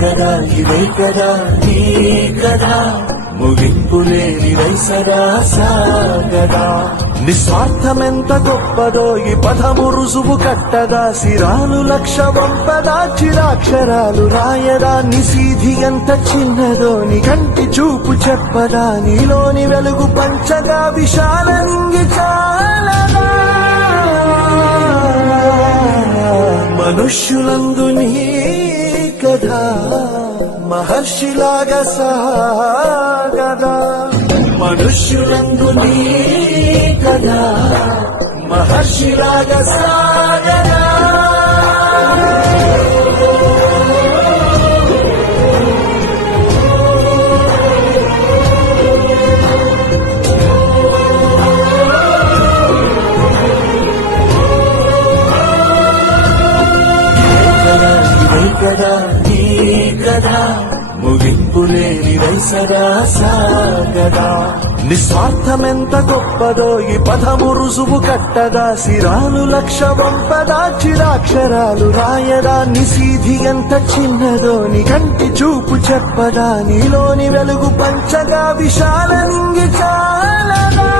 కదా ఇదే కదా నీ కదా ముగింపులేని వైసరా సాగదా నిస్వార్థమెంత గొప్పదో ఈ పదము రుజువు కట్టదా సిరాలు లక్ష వంపదా చిరాక్షరాలు రాయదా నిసీధి ఎంత చిన్నదో నీ కంటి చూపు చెప్పదా నీలోని వెలుగు పంచగా విశాలంగి చాలదా మనుష్యులందు నీ కథ మహర్షిలాగా సాగదా మనుష్యులందు నీ కథ మహర్షిలాగా సాగదా కదా నీ కదా ముగింపులేని వైసరా సాగదా నిస్వార్థమెంత గొప్పదో ఈ పదము రుజువు కట్టదా సిరాలు లక్ష వంపదా చిరాక్షరాలు రాయదా నిసీధి ఎంత చిన్నదో నీ కంటి చూపు చెప్పదా నీలోని వెలుగు పంచగా విశాలంగి చాలదా